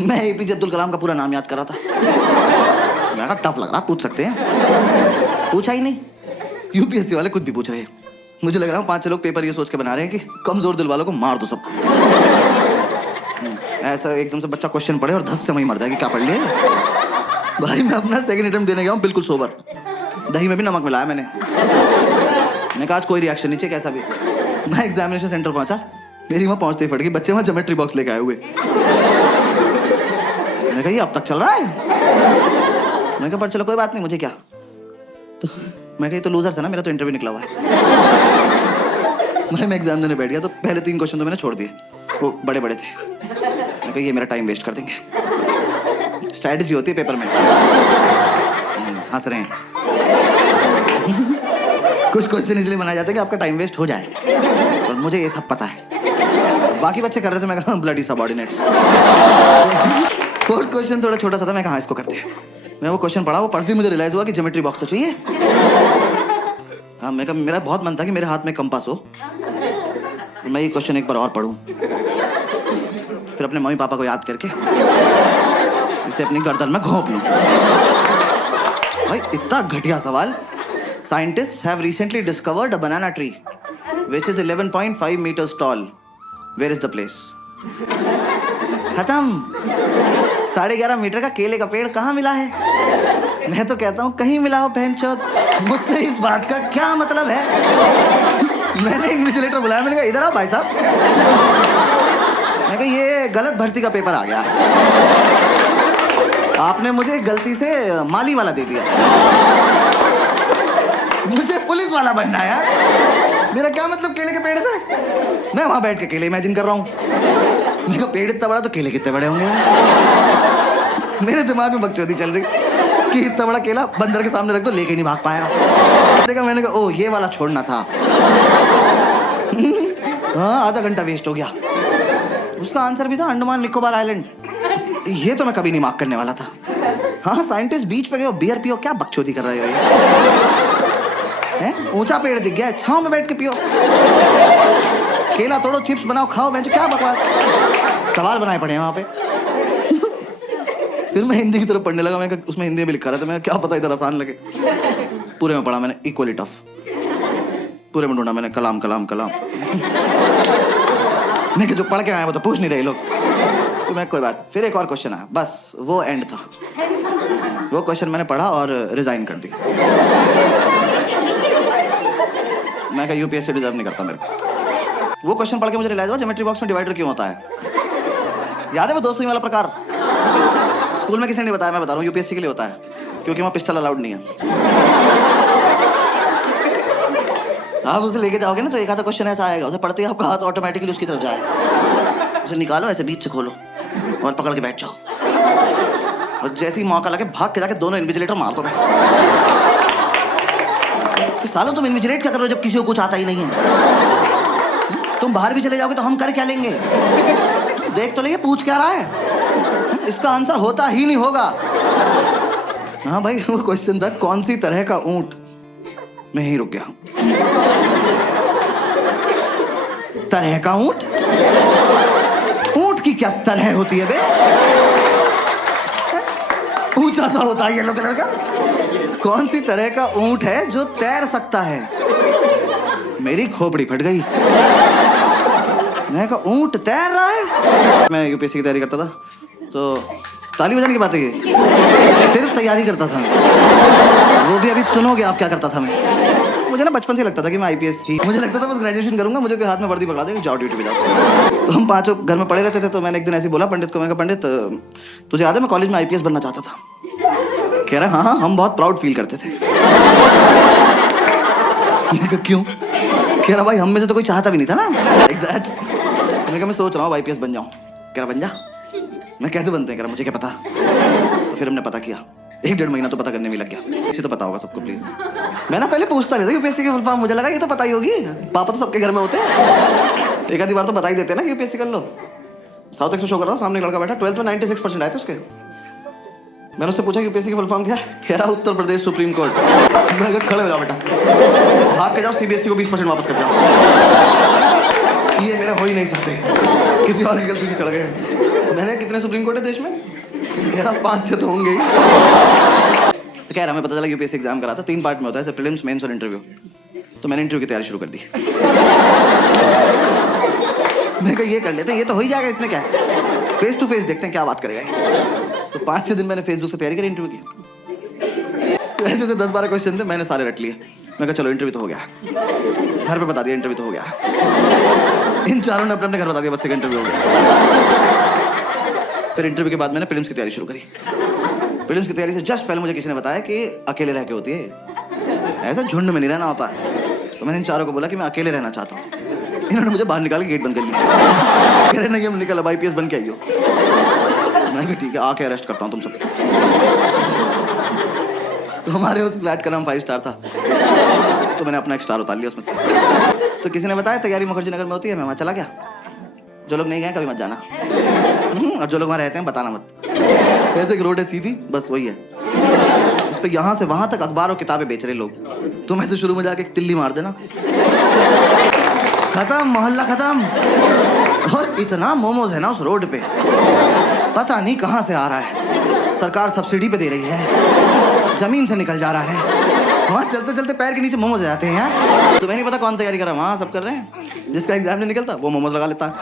मैं एपीजे अब्दुल कलाम का पूरा नाम याद कर रहा था। मैं कहा टफ लग रहा, पूछ सकते हैं। पूछा ही नहीं। यूपीएससी वाले कुछ भी पूछ रहे हैं। मुझे लग रहा है 5-6 लोग पेपर ये सोच के बना रहे हैं कि कमजोर दिल वालों को मार दो सबको। ऐसा एकदम से बच्चा क्वेश्चन पढ़े और धक से वहीं मर जाएगी, क्या पढ़ लिया भाई। मैं अपना सेकंड अटेम्प्ट देने गया हूँ बिल्कुल सोबर। दही में भी नमक मिलाया मैंने कहा आज कोई रिएक्शन नहीं चाहिए कैसा भी। मैं एग्जामिनेशन सेंटर पहुंचा, मेरी वहां पहुंचते ही फट गई, बच्चे वहां ज्योमेट्री बॉक्स लेके आए हुए। मैं कहा ये अब तक चल रहा है। मैं कहा पर चलो कोई बात नहीं, मुझे क्या। तो मैं कही तो लूजर है ना, मेरा तो इंटरव्यू निकला हुआ है। मैं एग्जाम देने बैठ गया तो पहले 3 क्वेश्चन तो मैंने छोड़ दिए, वो बड़े बड़े थे। मैं कहा ये मेरा टाइम वेस्ट कर देंगे। स्ट्रैटेजी होती है पेपर में। हंस रहे हैं। कुछ क्वेश्चन इसलिए बनाए जाते हैं कि आपका टाइम वेस्ट हो जाए, और मुझे ये सब पता है। बाकी बच्चे कर रहे थे, मैं कहा ब्लडी सबऑर्डिनेट्स। 4th क्वेश्चन थोड़ा छोटा सा था, मैं कहा इसको करते हैं। मैं वो क्वेश्चन पढ़ा, वो पढ़ते ही मुझे रियलाइज हुआ कि ज्योमेट्री बॉक्स तो चाहिए। हाँ, मैं कहा मेरा बहुत मन था कि मेरे हाथ में कंपास हो, मैं ये क्वेश्चन एक बार और पढ़ूं। फिर अपने मम्मी पापा को याद करके इसे अपनी गर्दन में घोंप लूं। भाई इतना घटिया सवाल। Scientists have recently discovered a banana tree which is 11.5 meters tall. Where is the place? खत्म। 11.5 मीटर का केले का पेड़ कहाँ मिला है? मैं तो कहता हूँ कहीं मिला हो बहनचोद। मुझसे इस बात का क्या मतलब है? मैंने इन्विजिलेटर बुलाया, मैंने कहा इधर आओ भाई साहब। मैं कहा ये गलत भर्ती का पेपर आ गया, आपने मुझे गलती से माली वाला दे दिया। मुझे पुलिस वाला बनना है यार। मेरा क्या मतलब केले के पेड़ से? मैं वहां बैठ के केले इमेजिन कर रहा हूँ। मैं कहा पेड़ इतना बड़ा तो केले कितने बड़े होंगे यार। मेरे दिमाग में बकचोदी चल रही कि इतना बड़ा केला बंदर के सामने रख दो, लेके नहीं भाग पाया। देखा मैंने कहा ओ ये वाला छोड़ना था। हाँ, आधा घंटा वेस्ट हो गया। उसका आंसर भी था अंडमान निकोबार आइलैंड। ये तो मैं कभी नहीं मार्क करने वाला था। हाँ, साइंटिस्ट बीच पे गए, बियर पियो, क्या बकचोदी कर रहे हो ये? ऊंचा पेड़ दिख गया, छांव में बैठ के पियो। केला तोड़ो, चिप्स बनाओ, खाओ। मैं क्या बकवास सवाल बनाए पड़े हैं वहां पे। फिर मैं हिंदी की तरफ पढ़ने लगा। मैं उसमें हिंदी में लिखा रहा था, मैं क्या पता इधर आसान लगे। पूरे में पढ़ा मैंने इक्वली टफ। पूरे में ढूंढा मैंने कलाम कलाम कलाम। मैं जो पढ़ के आया वो तो पूछ नहीं रहे लोग। तो मैं कोई बात। फिर एक और क्वेश्चन आया, बस वो एंड था। वो क्वेश्चन मैंने पढ़ा और रिजाइन कर दिया। मैं कहा यूपीएससी डिजर्व नहीं करता मेरे को। वो क्वेश्चन पढ़ के मुझे रियलाइज हुआ ज्योमेट्री बॉक्स में डिवाइडर क्यों होता है। याद है वो 2 सुई वाला प्रकार? स्कूल में किसी ने नहीं बताया, मैं बता रहा हूँ। यूपीएससी के लिए होता है क्योंकि वहाँ पिस्टल अलाउड नहीं है। आप उसे लेके जाओगे ना तो एक आधा क्वेश्चन ऐसा आएगा, उसे पढ़ते ही आपका हाथ ऑटोमेटिकली उसकी तरफ जाए। उसे निकालो, ऐसे बीच से खोलो और पकड़ के बैठ जाओ, और जैसे ही मौका लगे भाग के जाके दोनों इन्विजिलेटर मार दो। कि सालों तुम इन्विजिलेट क्या कर रहे हो जब किसी को कुछ आता ही नहीं है? तुम बाहर भी चले जाओगे तो हम कर क्या लेंगे? देख तो लेंगे पूछ क्या रहा है। इसका आंसर होता ही नहीं होगा। हाँ भाई, वो क्वेश्चन था कौन सी तरह का ऊंट। मैं ही रुक गया। तरह का ऊंट? ऊंट की क्या तरह होती है बे? ऊंचा सा होता है येलो कलर का। कौन सी तरह का ऊंट है जो तैर सकता है? मेरी खोपड़ी फट गई। मैं कहा ऊंट तैर रहा है? मैं यूपीएससी की तैयारी करता था तो ताली बजाने की बात है ये, सिर्फ तैयारी करता था। वो भी अभी सुनोगे आप क्या करता था मैं। मुझे ना बचपन से लगता था कि मैं आईपीएस ही, मुझे लगता था बस ग्रेजुएशन करूंगा, मुझे हाथ में वर्दी पकड़ा देंगे, जाओ ड्यूटी पे जाओ। तो हम 5 घर में पड़े रहते थे। तो मैंने एक दिन ऐसे बोला पंडित को, मैं कहा पंडित तुझे याद है मैं कॉलेज में आईपीएस बनना चाहता था? कह रहा हाँ, हम बहुत प्राउड फील करते थे। मैं कहा क्यों? कह रहा भाई हम में से तो कोई चाहता भी नहीं था ना, लाइक दैट। मैंने कहा मैं सोच रहा हूँ आईपीएस बन जाऊँ। कह रहा बन जा। मैं कैसे बनते हैं? कह रहा मुझे क्या पता। तो फिर हमने पता किया, 1-1.5 महीना तो पता करने में लग गया। इसे तो पता होगा सबको प्लीज। मैं ना पहले पूछता नहीं था यूपीएससी की फुल फॉर्म, मुझे लगा ये तो पता ही होगी, पापा तो सबके घर में होते हैं, एक आधी बार तो बता ही देते हैं ना यूपीएससी कर लो। साउथ एक्स में शो कर रहा था, सामने लड़का बैठा, 12th में 96% आए थे उसके। मैंने उससे पूछा यूपीएससी की फुल फॉर्म क्या है? कह रहा उत्तर प्रदेश सुप्रीम कोर्ट। मैं कहा खड़े हो जाओ बेटा, भाग के जाओ, सीबीएसई को 20% वापस कर जाओ। ये मेरे हो ही नहीं सकते, किसी और की गलती से चढ़ गए। मैंने कितने सुप्रीम कोर्ट है देश में? कह रहा 5-6 तो होंगे ही। तो कह रहा हमें पता चला यूपीएससी एग्जाम करा था, 3 पार्ट में होता है, प्रीलिम्स, मेंस और इंटरव्यू। तो मैंने इंटरव्यू की तैयारी शुरू कर दी। मैं कहा ये कर लेते हैं, ये तो हो ही जाएगा, इसमें क्या है, फेस टू फेस देखते हैं क्या बात करेगा ये। तो 5-6 दिन मैंने फेसबुक से तैयारी करी इंटरव्यू की। ऐसे थे 10-12 क्वेश्चन थे, मैंने सारे रट लिए। मैं कहा चलो इंटरव्यू तो हो गया, घर पे बता दिया इंटरव्यू तो हो गया। इन चारों ने अपने अपने घर बता दिया बस एक इंटरव्यू हो गया। फिर इंटरव्यू के बाद मैंने प्रीलिम्स की तैयारी शुरू करी। प्रीलिम्स की तैयारी से जस्ट पहले मुझे किसी ने बताया कि अकेले रह के होती है, ऐसा झुंड में नहीं रहना होता है। तो मैंने इन चारों को बोला कि मैं अकेले रहना चाहता हूँ। इन्होंने मुझे बाहर निकाल के गेट बंद कर लिया। कह रहे नहीं हम निकल, अब IPS बन के आइयो। मैं ठीक है आके अरेस्ट करता हूँ तुम सब। तो हमारे उस फ्लैट का नाम 5 स्टार था, तो मैंने अपना एक स्टार उतार लिया उसमें से। तो किसी ने बताया तैयारी मुखर्जी नगर में होती है, मैं वहाँ चला गया। जो लोग नहीं गए कभी मत जाना, और जो लोग वहाँ रहते हैं बताना मत। ऐसे एक रोड है सीधी, बस वही है। उस पर यहाँ से वहाँ तक अखबार और किताबें बेच रहे लोग। तुम ऐसे शुरू में जाके एक तिल्ली मार देना, खत्म, मोहल्ला खत्म। और इतना मोमोज है ना उस रोड पे, पता नहीं कहाँ से आ रहा है। सरकार सब्सिडी पे दे रही है, जमीन से निकल जा रहा है। वहाँ चलते चलते पैर के नीचे मोमोज आ जाते हैं यार। तुम्हें नहीं पता कौन तैयारी कर रहा है, वहाँ सब कर रहे हैं। जिसका एग्जाम नहीं निकलता वो मोमोज लगा लेता है।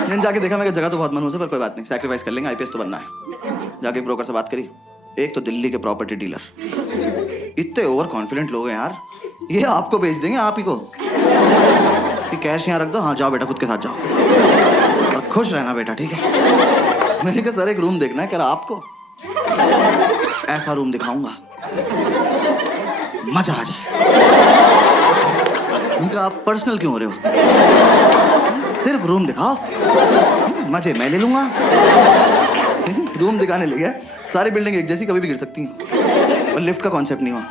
मैंने जाके देखा, मैं जगह तो बहुत मनहूस है पर कोई बात नहीं, सैक्रिफाइस कर लेंगे, IPS तो बनना है। जाके ब्रोकर से बात करी, एक तो दिल्ली के प्रॉपर्टी डीलर, इतने ओवर कॉन्फिडेंट लोग हैं यार, ये आपको बेच देंगे आप ही को कि कैश यहाँ रख दो, हाँ जाओ बेटा खुद के साथ जाओ और खुश रहना बेटा, ठीक है। मैंने कहा सर एक रूम देखना है। कह रहा आपको ऐसा रूम दिखाऊंगा मजा आ जाए। मैंने कहा आप पर्सनल क्यों हो रहे हो, सिर्फ रूम दिखाओ, मजे मैं ले लूंगा। रूम दिखाने ले गया, सारी बिल्डिंग एक जैसी, कभी भी गिर सकती हैं, और लिफ्ट का कॉन्सेप्ट नहीं हुआ।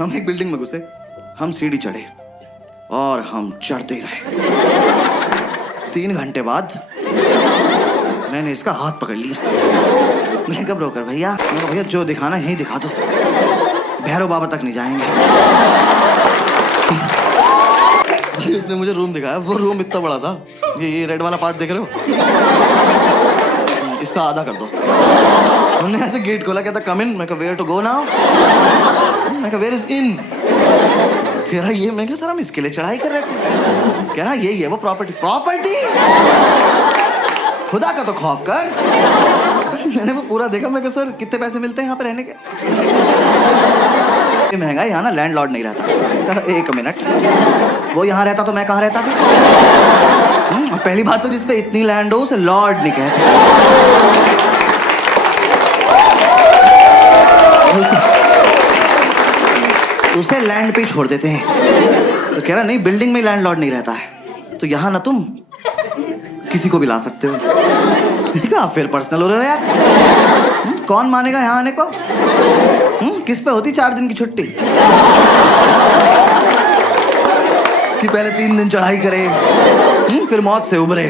हम एक बिल्डिंग में घुसे, हम सीढ़ी चढ़े और हम चढ़ते रहे। 3 घंटे बाद मैंने इसका हाथ पकड़ लिया। मैंने कहा ब्रोकर भैया, भैया जो दिखाना यहीं दिखा दो, भैरव बाबा तक नहीं जाएंगे। भाई उसने मुझे रूम दिखाया, वो रूम इतना बड़ा था, ये रेड वाला पार्ट देख रहे हो, इसका आधा कर दो। उन्होंने ऐसे गेट खोला, कहता कम इन। मैं कहा वेयर टू गो नाउ, मैं कहा वेयर इज इन। कह रहा ये, मैं कहा सर हम इसके लिए चढ़ाई कर रहे थे। कह रहा यही है वो प्रॉपर्टी। प्रॉपर्टी, खुदा का तो खौफ कर। मैंने वो पूरा देखा, मैं कहा सर कितने पैसे मिलते हैं यहाँ पे रहने के? ये महंगा है यहाँ ना, लैंडलॉर्ड नहीं रहता। कहा 1 मिनट, वो यहाँ रहता तो मैं कहाँ रहता फिर? पहली बात तो जिसपे इतनी लैंड हो उसे लॉर्ड नहीं कहते। उसे लैंड पे ही छोड़ देते हैं। तो कह रहा नहीं बिल्डिंग में लैंडलॉर्ड नहीं रहता है, तो यहाँ ना तुम किसी को भी ला सकते हो। आप फिर पर्सनल हो रहे हो यार। कौन मानेगा यहाँ आने को? किस पे होती 4 दिन की छुट्टी कि पहले 3 दिन चढ़ाई करे, फिर मौत से उभरे,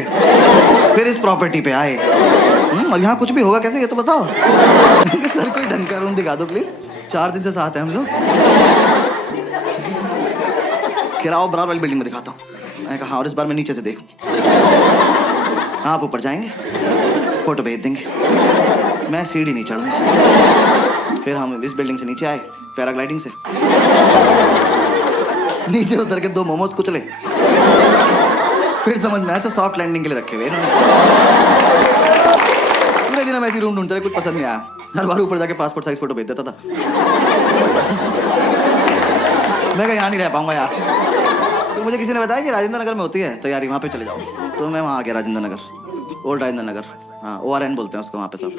फिर इस प्रॉपर्टी पे आए। और यहाँ कुछ भी होगा कैसे ये तो बताओ। सर कोई ढंग का रूम दिखा दो प्लीज, 4 दिन से साथ हैं हम लोग। किराओ बराबर वाली बिल्डिंग में दिखाता हूँ। मैंने कहा हाँ, और इस बार मैं नीचे से देखूँ। आप ऊपर जाएंगे, फोटो भेज देंगे, मैं सीढ़ी नहीं चढ़ूंगा। फिर हम इस बिल्डिंग से नीचे आए पैराग्लाइडिंग से, नीचे उतर के 2 मोमोज कुचले। फिर समझ में आया तो सॉफ्ट लैंडिंग के लिए रखे हुए इन्होंने। पूरे दिन हम ऐसी रूम ढूंढते रहे, कुछ पसंद नहीं आया। हर बार ऊपर जाके पासपोर्ट साइज फोटो भेज देता था। मैं कहा यहाँ नहीं रह पाऊंगा यार। तो मुझे किसी ने बताया कि राजेंद्र नगर में होती है तैयारी, वहाँ पे चले जाओ। तो मैं वहाँ आ गया, राजेंद्र नगर, ओल्ड राजेंद्र नगर। हाँ ORN बोलते हैं उसको वहाँ पे सब।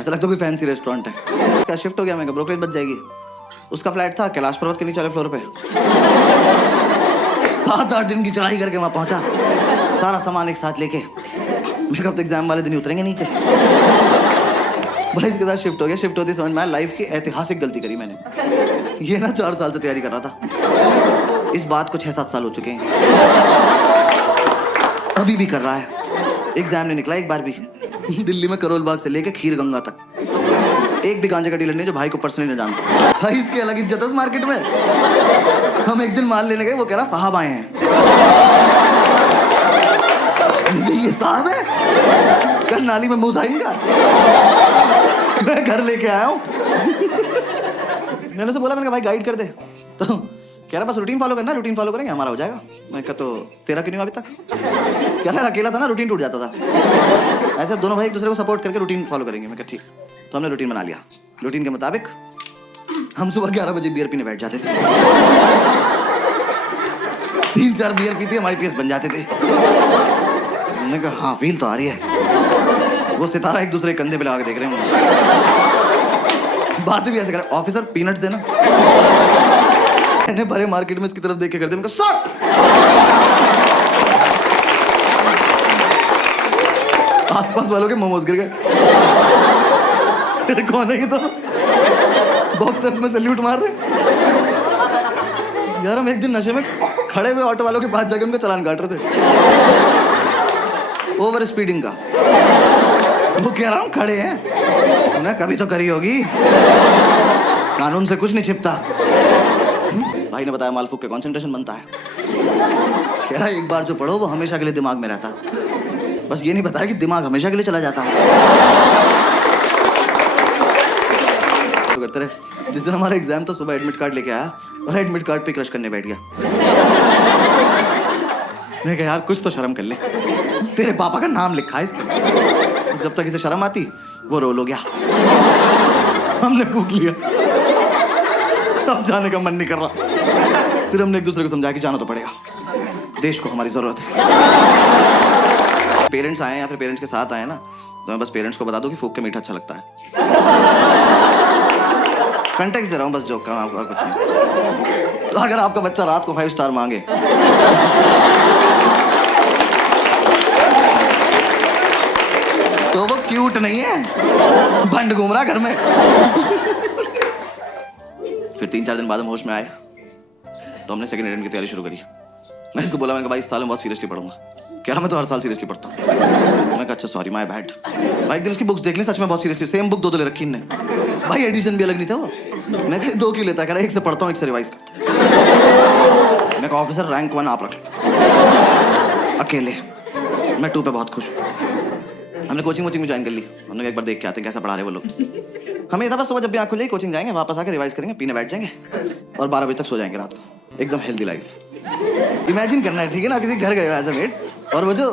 ऐसा लगता है कोई फैंसी रेस्टोरेंट है। क्या शिफ्ट हो गया, मैं ब्रोकरेज बच जाएगी। उसका फ्लैट था कैलाश पर्वत के नीचे वाले फ्लोर पे। 7-8 दिन की चढ़ाई करके वहाँ पहुँचा, सारा सामान एक साथ लेके। मैं कब तो एग्जाम वाले दिन ही उतरेंगे नीचे। भाई इसके साथ शिफ्ट हो गया। शिफ्ट होती समझ में आया लाइफ की ऐतिहासिक गलती करी मैंने। ये ना 4 साल से तैयारी कर रहा था, इस बात को 6-7 साल हो चुके हैं, अभी भी कर रहा है। एग्जाम नहीं निकला एक बार भी। दिल्ली में करोल बाग से लेके खीर गंगा तक एक भी गांजे का डीलर नहीं जो भाई को पर्सनली न जानता। भाई इसकी अलग इज्जत है उस मार्केट में। हम एक दिन माल लेने गए, वो कह रहा साहब आए हैं। ये साहब है, कल नाली में मुंह था इनका। मैं घर लेके आया हूँ। मैंने उसे बोला, मैंने कहा भाई गाइड कर दे, तो कह रहा बस रूटीन फॉलो करना, रूटीन फॉलो करेंगे हमारा हो जाएगा। मैं कहा तो तेरा क्यों नहीं अभी तक? कह रहा अकेला था ना, रूटीन टूट जाता था। ऐसे दोनों भाई एक दूसरे को सपोर्ट करके रूटीन फॉलो करेंगे। मैं कहा ठीक। तो हमने रूटीन बना लिया। रूटीन के मुताबिक हम सुबह 11 बजे बियर पीने बैठ जाते थे। 3-4 बियर पीते हम IPS बन जाते थे। मैंने कहा हाँ फील तो आ रही है। वो सितारा एक दूसरे के कंधे पे लगा के देख रहे हैं। बातें भी ऐसे कर, ऑफिसर पीनट्स देना। मैंने भरे मार्केट में इसकी तरफ देख के करते, मैंने कहा आसपास वालों के मोमोज गिर गए। कौन है ये तो? बॉक्सर्स में सैल्यूट मार रहे। यार हम एक दिन नशे में खड़े हुए ऑटो वालों के पास जाके उनका चालान काट रहे थे, ओवर स्पीडिंग का। वो कह रहा हूँ खड़े हैं, उन्हें कभी तो करी होगी, कानून से कुछ नहीं छिपता। भाई ने बताया मालफूक के कंसंट्रेशन बनता है। कह रहा एक बार जो पढ़ो वो हमेशा के लिए दिमाग में रहता है, बस ये नहीं बताया कि दिमाग हमेशा के लिए चला जाता है। तो करते रहे। जिस दिन हमारा एग्जाम था सुबह एडमिट कार्ड लेके आया और एडमिट कार्ड पे क्रश करने बैठ गया। मैंने कहा यार कुछ तो शर्म कर ले, तेरे पापा का नाम लिखा है इस पे। जब तक इसे शर्म आती वो रोल हो गया। हमने फूक लिया, अब जाने का मन नहीं कर रहा। फिर हमने एक दूसरे को समझाया कि जाना तो पड़ेगा, देश को हमारी जरूरत है। पेरेंट्स आए या फिर पेरेंट्स के साथ आए ना, तो मैं बस पेरेंट्स को बता दूं कि फूक के मीठा अच्छा लगता है। कंटेक्स्ट दे रहा हूँ बस जोक का, और कुछ नहीं। तो अगर आपका बच्चा रात को 5 स्टार मांगे तो वो क्यूट नहीं है, भंड घूम रहा घर में। फिर 3-4 दिन बाद हम होश में आए, तो हमने सेकंड अटेम्प्ट की तैयारी शुरू करी। मैं इसको बोला, मैंने कहा भाई इस साल मैं बहुत सीरियसली पढ़ूंगा। कह रहा मैं तो हर साल सीरियसली पढ़ता हूँ। मैं कहा अच्छा सॉरी माय बैड। भाई एक दिन उसकी बुक्स देख ली, सच में बहुत सीरियसली सेम बुक 2 ले रखी इनने। भाई एडिशन भी अलग नहीं था वो। मैं कहा 2 क्यों लेता? कह रहा एक से पढ़ता हूँ एक से रिवाइज करता हूँ। मैं कहा ऑफिसर रैंक 1 आप रख लो अकेले, मैं 2 पे बहुत खुश हूँ। हमने कोचिंग में ज्वाइन कर ली। हमने एक बार देख के आते हैं कैसा पढ़ा रहे वो लोग। हमें था बस सुबह जब भी आँख खुलेगी कोचिंग जाएंगे, वापस आके रिवाइज करेंगे, पीने बैठ जाएंगे और 12 बजे तक सो जाएंगे रात को। एकदम हेल्दी लाइफ इमेजिन करना है, ठीक है ना? किसी घर गए एज अ मेड, और वो जो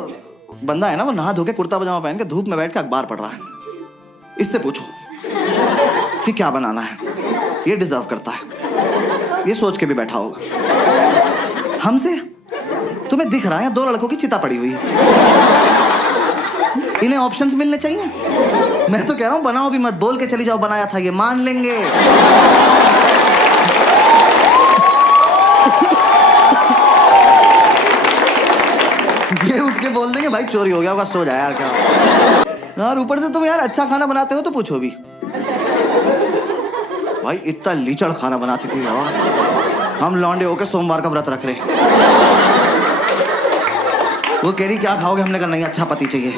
बंदा है ना वो नहा धो के कुर्ता पजामा पहन के धूप में बैठ के अखबार पढ़ रहा है। इससे पूछो कि क्या बनाना है, ये डिजर्व करता है, ये सोच के भी बैठा होगा। हमसे तुम्हें दिख रहा है 2 लड़कों की चिता पड़ी हुई है, इन्हें ऑप्शंस मिलने चाहिए। मैं तो कह रहा हूं बनाओ भी मत, बोल के चली जाओ बनाया था, ये मान लेंगे। ये उठ के बोल देंगे भाई चोरी हो गया होगा, सो जाए यार। क्या यार ऊपर से तुम यार अच्छा खाना बनाते हो तो पूछो भी। भाई इतना लीचड़ खाना बनाती थी यार, हम लौंडे होके सोमवार का व्रत रख रहे। वो कह रही क्या खाओगे? हमने कहा नहीं अच्छा पति चाहिए।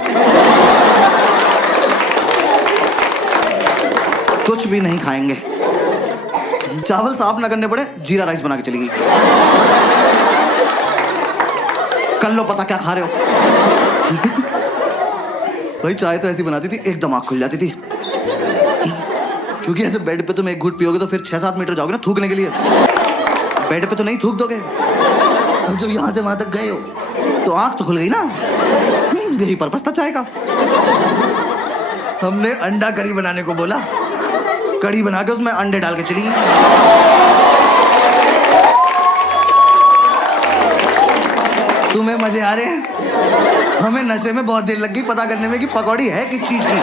कुछ भी नहीं खाएंगे, चावल साफ ना करने पड़े जीरा राइस बना के चली गई। कर लो पता क्या खा रहे हो। भाई चाय तो ऐसी बनाती थी एकदम आँख खुल जाती थी, क्योंकि ऐसे बेड पे तुम एक घूंट पियोगे तो फिर 6-7 मीटर जाओगे ना थूकने के लिए, बेड पे तो नहीं थूक दोगे। अब जब यहाँ से वहां तक गए हो तो आँख तो खुल गई ना, यही पर्पस था चाय का। हमने अंडा करी बनाने को बोला, कड़ी बना के उसमें अंडे डाल के चली गई। तुम्हें मजे आ रहे हैं, हमें नशे में बहुत देर लग गई पता करने में कि पकौड़ी है किस चीज की।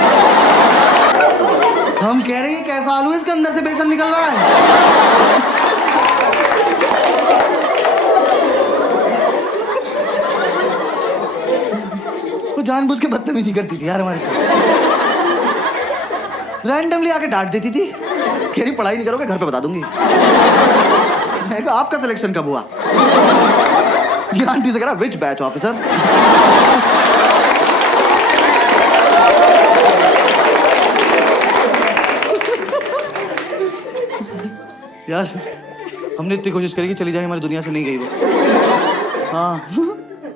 हम कह रहे हैं कैसा आलू है, इसके अंदर से बेसन निकल रहा है। वो जानबूझ के बदतमीजी करती थी यार हमारे साथ, रैंडमली आके डांट देती थी, कह रही पढ़ाई नहीं करोगे घर पे बता दूंगी। मैं कहा आपका सिलेक्शन कब हुआ? ये आंटी से कह रहा विच बैच ऑफिसर। यार हमने इतनी कोशिश करी कि चली जाए, हमारी दुनिया से नहीं गई वो। हाँ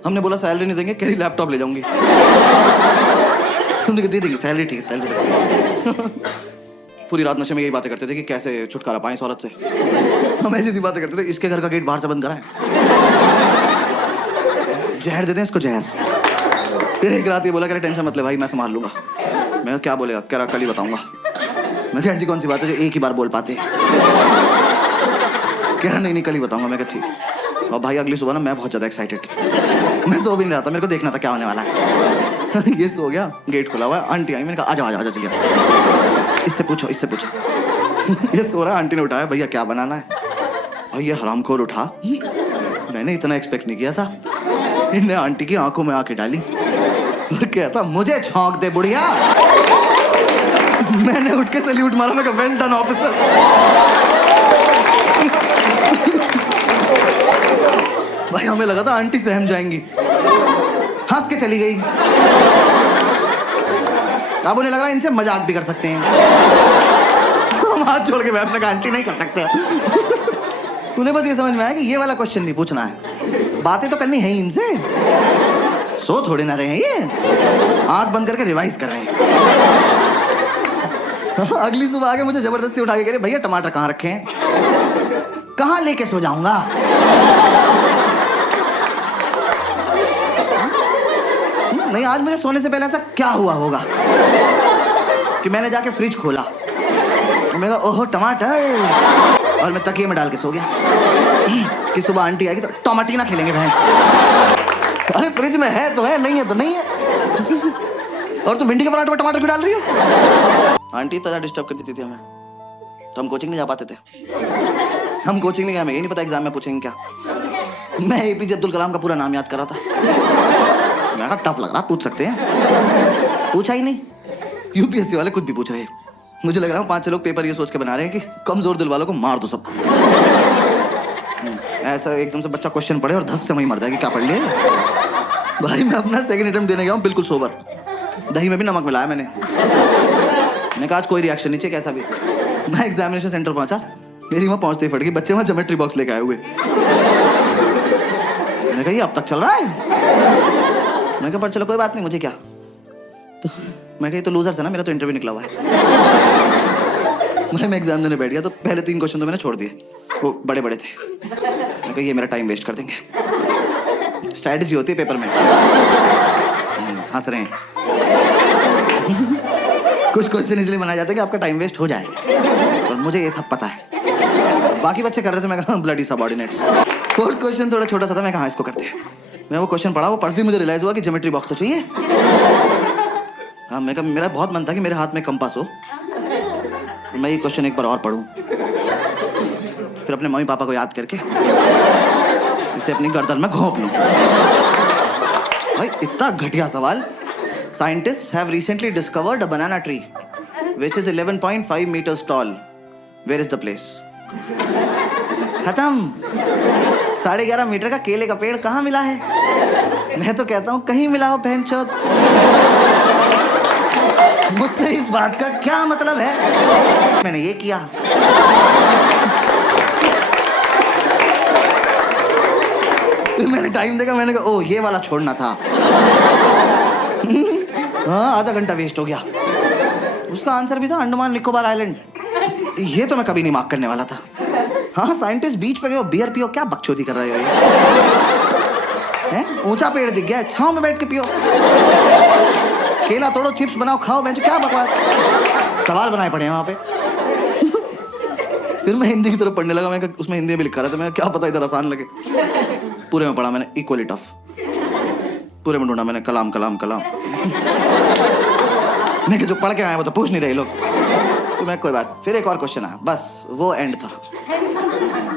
हमने बोला सैलरी नहीं देंगे, कह रही लैपटॉप ले जाऊंगी। हमने कहा दे देंगे सैलरी, ठीक है सैलरी देंगे। पूरी रात नशे में यही बातें करते थे कि कैसे छुटकारा पाएं इस औरत से। हम ऐसी सी बातें करते थे, इसके घर का गेट बाहर से बंद कराएं, जहर दे दें इसको जहर। फिर एक रात ये बोला, कह टेंशन मत ले भाई मैं संभाल लूंगा। मैं क्या बोलेगा, कह रहा कल ही बताऊंगा। मैं क्या ऐसी कौन सी बात है जो एक ही बार बोल पाते। कह रहा नहीं कल ही बताऊंगा। मैं कहा ठीक। और भाई अगली सुबह ना मैं बहुत ज्यादा एक्साइटेड, मैं सो भी नहीं रहा था, मेरे को देखना था क्या होने वाला है। ये सो गया, गेट खुला हुआ है, आंटी आई, मैंने कहा आजा आजा आजा चलिए, इससे पूछो इससे पूछो। ये सो रहा है, आंटी ने उठाया, भैया क्या बनाना है। और ये हरामखोर उठा, मैंने इतना एक्सपेक्ट नहीं किया था। इन्हें आंटी की आंखों में आंखें डाली और कहता मुझे छौंक दे बुढ़िया। मैंने उठ के सैल्यूट मारा, मैं कहा वेल डन ऑफिसर। भाई हमें लगा था आंटी सहम जाएंगी, हंस के चली गई। अब उन्हें लग रहा है इनसे मजाक भी कर सकते हैं। हम हाथ छोड़ के बैठने का आंटी नहीं कर सकते। तूने बस ये समझ में आया कि ये वाला क्वेश्चन नहीं पूछना है, बातें तो करनी है ही इनसे। सो थोड़े ना रहे हैं ये, आंख बंद करके रिवाइज कर रहे हैं। अगली सुबह आके मुझे जबरदस्ती उठा के कह रहे भैया टमाटर कहाँ रखे हैं। कहाँ लेके सो जाऊंगा। नहीं आज मुझे सोने से पहले ऐसा क्या हुआ होगा कि मैंने जाके फ्रिज खोला, मैं कहा ओहो टमाटर, और मैं तकिए में डाल के सो गया कि सुबह आंटी आएगी तो टमाटी ना खेलेंगे भैंस। अरे फ्रिज में है तो है, नहीं है तो नहीं है। और तुम भिंडी के पराठे में टमाटर क्यों डाल रही हो। आंटी इतना डिस्टर्ब कर देती थी हमें, तो हम कोचिंग नहीं जा पाते थे। हम कोचिंग नहीं गए, हमें ये नहीं पता एग्जाम में पूछेंगे क्या। मैं एपीजे अब्दुल कलाम का पूरा नाम याद कर रहा था। मैं कहा टफ लग रहा, पूछ सकते हैं, पूछा ही नहीं। यूपीएससी वाले कुछ भी पूछ रहे हैं। मुझे लग रहा है 5-6 लोग पेपर ये सोच के बना रहे हैं कि कमजोर दिल वालों को मार दो सबको। ऐसा एकदम से बच्चा क्वेश्चन पढ़े और धक से वहीं मर जाएगी, क्या पढ़ लिया भाई। मैं अपना सेकंड अटेम्प्ट देने गया हूँ बिल्कुल सोबर, दही में भी नमक मिलाया मैंने कहा आज कोई रिएक्शन नहीं चाहिए कैसा भी। मैं एग्जामिनेशन सेंटर पहुंचा, मेरी वहां पहुंचते ही फट गई, बच्चे वहां ज्योमेट्री बॉक्स लेके आए हुए। मैंने कहा ये अब तक चल रहा है। मैं कहा पर चलो कोई बात नहीं, मुझे क्या। तो मैं कहा तो लूजर है ना, मेरा तो इंटरव्यू निकला हुआ है। मैं एग्जाम देने बैठ गया तो पहले 3 क्वेश्चन तो मैंने छोड़ दिए, वो बड़े बड़े थे। मैं कहा ये मेरा टाइम वेस्ट कर देंगे। स्ट्रैटेजी होती है पेपर में। हंस रहे हैं। कुछ क्वेश्चन इसलिए बनाया जाता है कि आपका टाइम वेस्ट हो जाए, और मुझे ये सब पता है। बाकी बच्चे कर रहे थे, मैं कहा ब्लडी सबऑर्डिनेट्स। 4th क्वेश्चन थोड़ा छोटा सा था, मैं कहा इसको करते हैं। मैं वो क्वेश्चन पढ़ा, वो पढ़ते ही मुझे रियलाइज हुआ कि ज्योमेट्री बॉक्स तो चाहिए। हाँ मैं कहा मेरा बहुत मन था कि मेरे हाथ में कंपास हो, मैं ये क्वेश्चन एक बार और पढ़ूं, फिर अपने मम्मी पापा को याद करके इसे अपनी गर्दन में घोंप लूं। भाई इतना घटिया सवाल। Scientists have recently discovered a banana tree which is 11.5 meters tall. Where is the place? खत्म। 11.5 मीटर का केले का पेड़ कहाँ मिला है। मैं तो कहता हूँ कहीं मिला हो बहनचोद। मुझसे इस बात का क्या मतलब है। मैंने ये किया। मैंने टाइम देखा, मैंने कहा ओ ये वाला छोड़ना था। हाँ आधा घंटा वेस्ट हो गया। उसका आंसर भी था अंडमान निकोबार आइलैंड। ये तो मैं कभी नहीं मार्क करने वाला था। हाँ साइंटिस्ट बीच पे गए, बियर पियो, क्या बकचोदी कर रहे हो ये। ऊंचा पेड़ दिख गया, छांव में बैठ के पियो। केला तोड़ो, चिप्स बनाओ, खाओ, बेंचो, क्या बकवास। सवाल बनाए पड़े हैं वहां पे। फिर मैं हिंदी की तरफ पढ़ने लगा, मैं उसमें हिंदी में लिखा रहा था, मैं क्या पता इधर आसान लगे। पूरे में पढ़ा मैंने इक्वली टफ, पूरे में ढूंढा मैंने कलाम कलाम कलाम। मैं जो पढ़ के आया वो तो पूछ नहीं रहे लोग। तो मैं कोई बात, फिर एक और क्वेश्चन आया, बस वो एंड था।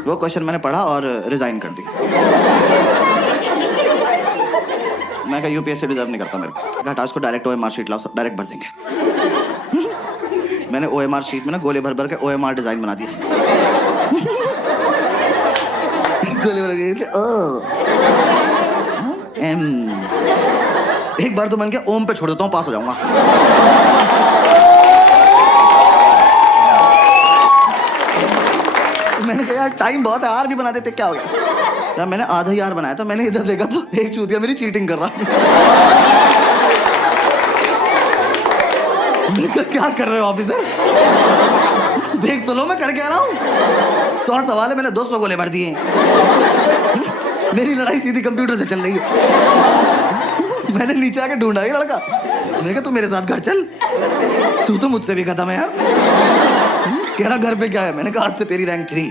वो क्वेश्चन मैंने पढ़ा और रिजाइन कर दी। मैं कहा यूपीएससी डिजर्व नहीं करता मेरे को। घाटा उसको डायरेक्ट ओएमआर शीट लाओ, सब डायरेक्ट भर देंगे। मैंने ओएमआर शीट में ना गोले भर भर के ओएमआर डिजाइन बना दिया। गोले भर के ओ एम। एक बार तो मैंने कहा ओम पे छोड़ देता हूँ, पास हो जाऊंगा। मैंने कहा यार टाइम बहुत है, आर भी बना देते, क्या हो गया। क्या मैंने आधा यार बनाया था, मैंने इधर देखा तो एक चूतिया मेरी चीटिंग कर रहा। क्या कर रहे हो ऑफिसर? देख तो लो मैं कर क्या रहा हूँ। 100 सवाल है, मैंने 200 गोले भर दिए। मेरी लड़ाई सीधी कंप्यूटर से चल रही है। मैंने नीचे आके ढूंढा ये लड़का, मैंने कहा तू मेरे साथ घर चल, तू तो मुझसे भी खत्म है यार। कह रहा घर पे क्या है, मैंने कहा आज से तेरी रैंक 3।